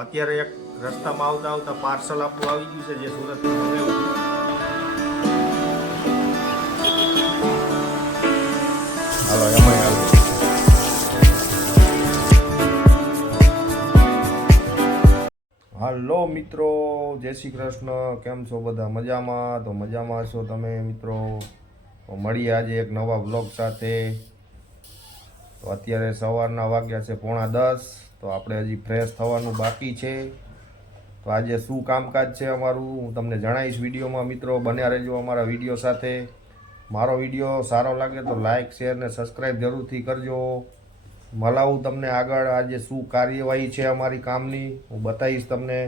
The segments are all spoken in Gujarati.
અત્યારે એક રસ્તામાં આવતા આવતા પાર્સલ આપણું આવી ગયું છે જે સુરતથી મંગાવ્યું છે. હાલો એમાંય આવી. હાલો મિત્રો, જય શ્રી કૃષ્ણ. કેમ છો બધા? મજામાં? તો મજામાં છો તમે મિત્રો? તો મળીએ આજે એક નવા વ્લોગ સાથે. તો અત્યારે સવારના વાગ્યા છે 9:30. તો આપણે હજી ફ્રેશ થવાનું બાકી છે. તો આજે શું કામકાજ છે અમારું હું તમને જણાવીશ વિડીયોમાં. મિત્રો બન્યા રહેજો અમારા વિડીયો સાથે. મારો વિડીયો સારો લાગે તો લાઇક શેર ને સબસ્ક્રાઈબ જરૂરથી કરજો. મલાવું તમને આગળ આજે શું કાર્યવાહી છે અમારી કામની હું બતાવીશ તમને.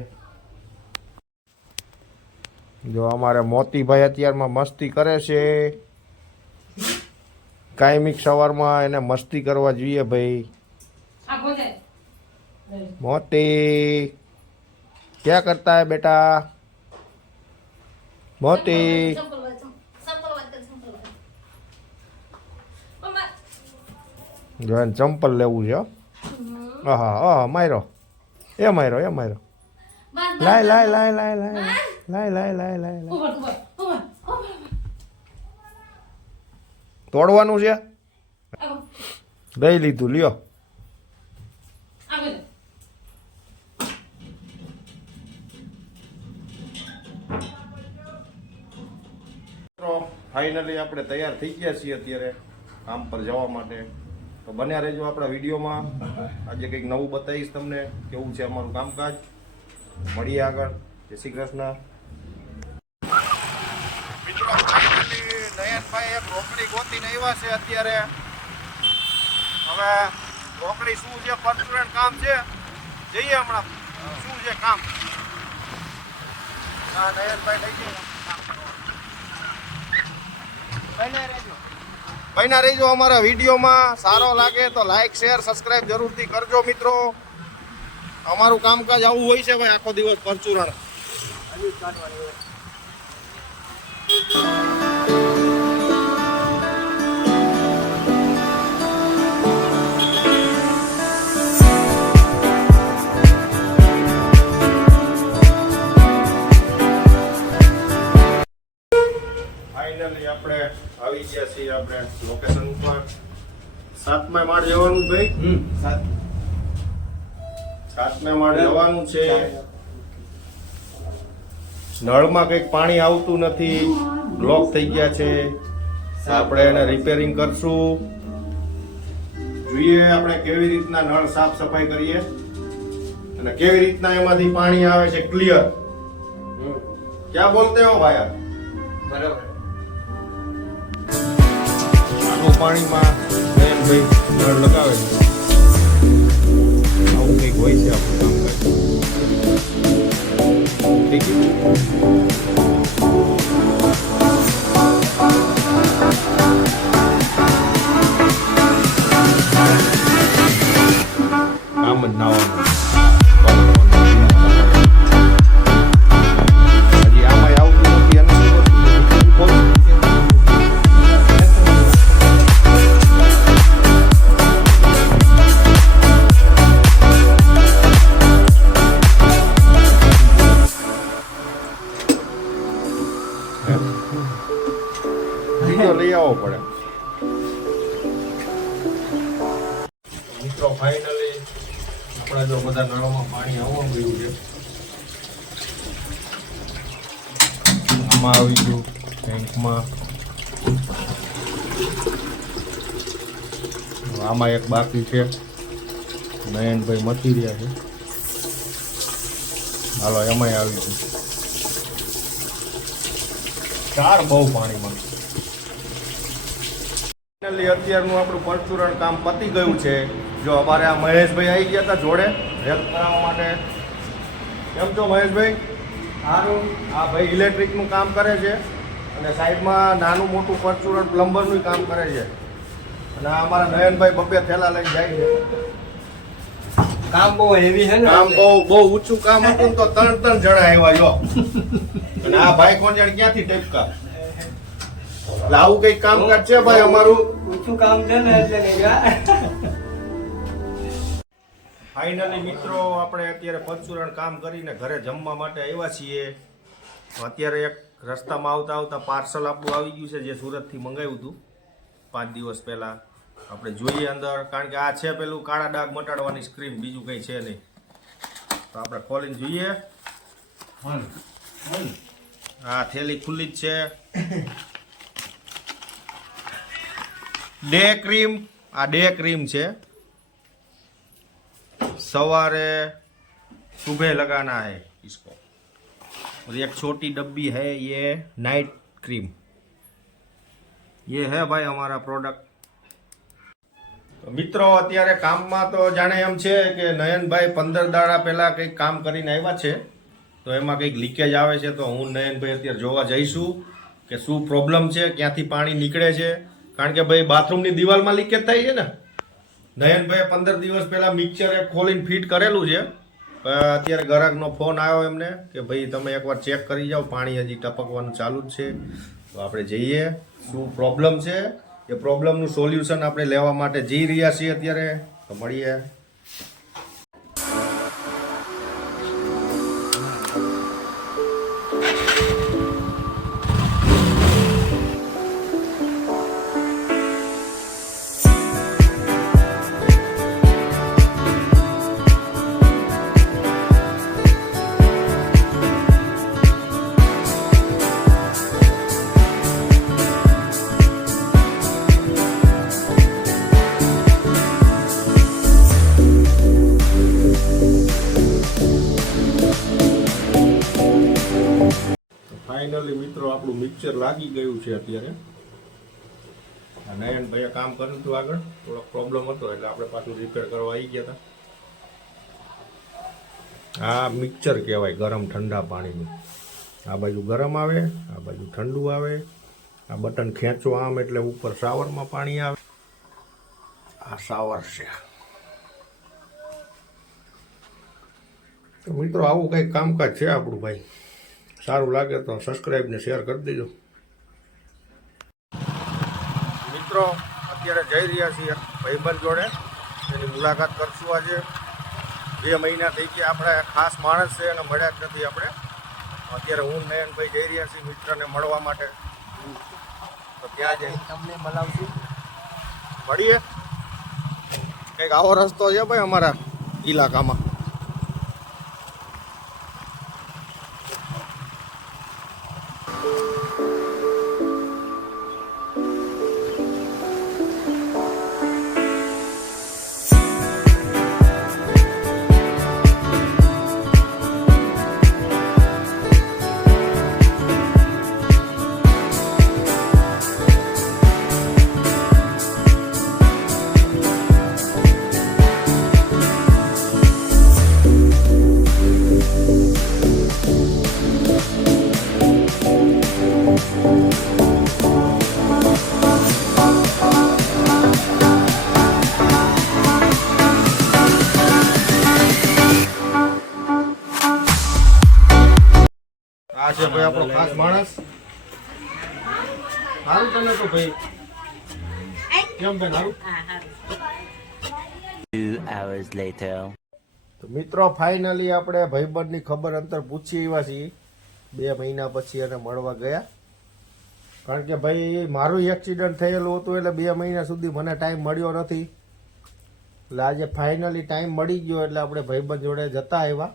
જો અમારે મોતીભાઈ અત્યારમાં મસ્તી કરે છે. કાયમિક સવારમાં એને મસ્તી કરવા જોઈએ ભાઈ. મોતી क्या करता है बेटा? मोती જો એને ચંપલ લેવું છે. હા હા માર્યો એ માર્યો એ માર્યો. લાય લાય લાય લાય લાય લાય લાય લાય લાય. તોડવાનું છે. દઈ લીધું લ્યો. ફાઇનલી આપણે તૈયાર થઈ ગયા છીએ અત્યારે કામ પર જવા માટે. તો બન્યા રહેજો આપણા વિડીયોમાં. આજે કંઈક નવું બતાવીશ તમને કેવું છે અમારું કામકાજ. મળીએ આગળ. જય શ્રી કૃષ્ણ. મિત્રો ફાઇનલી નયનભાઈ એક રોકડી ગોતીને આવ્યા છે અત્યારે. હવે રોકડી શું છે, પરચુરણ કામ છે, જઈએ હમણાં શું છે કામ. હા નયનભાઈ લઈ જઈએ. બન્યા રહેજો અમારા વિડીયોમાં. સારો લાગે તો લાઈક શેર સબસ્ક્રાઇબ જરૂરથી કરજો મિત્રો. અમારું કામકાજ આવું હોય છે ભાઈ, આખો દિવસ પરચુરણ. ફાઇનલી આપણે આવી ગયા છીએ આપણે લોકેશન ઉપર. 7મા માળ જવાનું ભાઈ. 7મા માળ જવાનું છે. નળમાં કંઈક પાણી આવતું નથી, બ્લોક થઈ ગયા છે. આપણે એને રિપેરિંગ કરશું. જોઈએ આપણે કેવી રીતના નળ સાફ સફાઈ કરીએ અને કેવી રીતના એમાંથી પાણી આવે છે ક્લિયર. ક્યાં બોલતે હો ભાઈ? બરાબર. પાણીમાં ભાઈ નળ લગાવે છે. આવું કંઈક હોય છે આપણું કામ જ નાવાનું. હજી આમાં આવતું નથી. અને લઈ આવવો પડે. મિત્રો ફાઇનલી આપણા જો બધા નળોમાં પાણી આવવા ગયું છે. આમાં આવી ગયું ટેન્કમાં. આમાં એક બાકી છે. નયનભાઈ મથી રહ્યા છે. હાલો એમાંય આવી ગયું. ચાર બહુ પાણીમાં. અત્યારનું આપણું પરચુરણ કામ પતી ગયું છે. જો અમારે આ મહેશભાઈ આવી ગયા હતા જોડે હેલ્પ કરાવવા માટે. કેમ છો મહેશભાઈ? સારું. આ ભાઈ ઇલેક્ટ્રિકનું કામ કરે છે અને સાઈડમાં નાનું મોટું પરચુરણ પ્લમ્બરનું કામ કરે છે. અને અમારા નયનભાઈ બબ્બે થેલા લઈને જાય છે. કામ બહુ હેવી છે ને. કામ બહુ ઊંચું કામ હતું તો 3 જણા આવ્યા જો. અને આ ભાઈ કોણ જાણે ક્યાંથી ટેપકા. એટલે આવું કઈક કામકાજ છે ભાઈ અમારું. ઊંચું કામ છે ને એટલે ફાઇનલી મિત્રો આપણે અત્યારે પરચુરણ કામ કરીને ઘરે જમવા માટે આવ્યા છીએ. તો અત્યારે એક રસ્તામાં આવતા આવતા પાર્સલ આપણું આવી ગયું છે જે સુરતથી મંગાવ્યું હતું 5 દિવસ પહેલા. આપણે જોઈએ અંદર, કારણ કે આ છે પેલું કાળા ડાઘ મટાડવાની સ્ક્રીમ, બીજું કંઈ છે નહીં. તો આપણે ખોલીને જોઈએ. હા, થેલી ખુલ્લી જ છે. ડે ક્રીમ, આ डे क्रीम છે. सवारे सुबह लगाना है इसको. और एक छोटी डब्बी है ये नाइट क्रीम. ये है भाई हमारा प्रोडक्ट. તો મિત્રો અત્યારે કામમાં તો જાણે એમ છે કે નયનભાઈ 15 દાડા પહેલા કંઈક કામ કરીને આવ્યા છે. તો એમાં કંઈક લીકેજ આવે છે. તો હું નયનભાઈ અત્યારે જોવા જઈશું કે શું પ્રોબ્લેમ છે, ક્યાંથી પાણી નીકળે છે. કારણ કે ભાઈ બાથરૂમની દિવાલમાં લીકેજ થાય છે ને. નયનભાઈ 15 દિવસ પહેલા મિક્સર એક ખોલીને ફિટ કરેલું છે. અત્યારે ગ્રાહકનો ફોન આવ્યો એમને કે ભાઈ તમે એકવાર ચેક કરી જાઓ, પાણી હજી ટપકવાનું ચાલુ જ છે. તો આપણે જઈએ, શું પ્રોબ્લેમ છે એ પ્રોબ્લેમનું સોલ્યુશન આપણે લેવા માટે જઈ રહ્યા છીએ અત્યારે. તો મળીએ. ફાઇનલી મિત્રો આપણું મિક્સર લાગી ગયું છે અત્યારે. નયનભાઈએ કામ કર્યું હતું આગળ, થોડોક પ્રોબ્લેમ હતો એટલે આપણે પાછું રિપેર કરવા આવી ગયા હતા. આ મિક્સર કહેવાય ગરમ ઠંડા પાણીનું. આ બાજુ ગરમ આવે, આ બાજુ ઠંડુ આવે. આ બટન ખેંચો આમ એટલે ઉપર શાવરમાં પાણી આવે. આ શાવર છે. તો મિત્રો આવું કંઈક કામકાજ છે આપણું ભાઈ. સારું લાગે તો સબસ્ક્રાઈબ ને શેર કરી દેજો. મિત્રો અત્યારે જઈ રહ્યા છીએ ભાઈબંધ જોડે, એની મુલાકાત કરશું આજે. 2 મહિના થઈ ગયા, આપણે ખાસ માણસ છે અને મળ્યા જ નથી આપણે. અત્યારે હું નયનભાઈ જઈ રહ્યા છીએ મિત્રને મળવા માટે. તો ત્યાં જઈ તમને મળાવશું, મળીએ. કંઈક આવો રસ્તો છે ભાઈ અમારા ઇલાકામાં. આ છે ભાઈ આપણો ખાસ માણસ. સારું તને તો ભાઈ કેમ ભાઈ સારું? 2 hours later. તો મિત્રો ફાઇનલી આપણે ભાઈબંધની ખબર અંતર પૂછી આવ્યા છીએ. 2 મહિના પછી એને મળવા ગયા. કારણ કે ભાઈ મારું એક્સિડન્ટ થયેલું હતું એટલે 2 મહિના સુધી મને ટાઈમ મળ્યો નથી. એટલે આજે ફાઇનલી ટાઈમ મળી ગયો એટલે આપણે ભાઈબંધ જોડે જતા આવ્યા.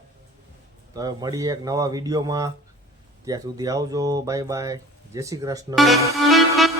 તો હવે મળીએ એક નવા વિડીયોમાં. ત્યાં સુધી આવજો, બાય બાય, જય શ્રી કૃષ્ણ.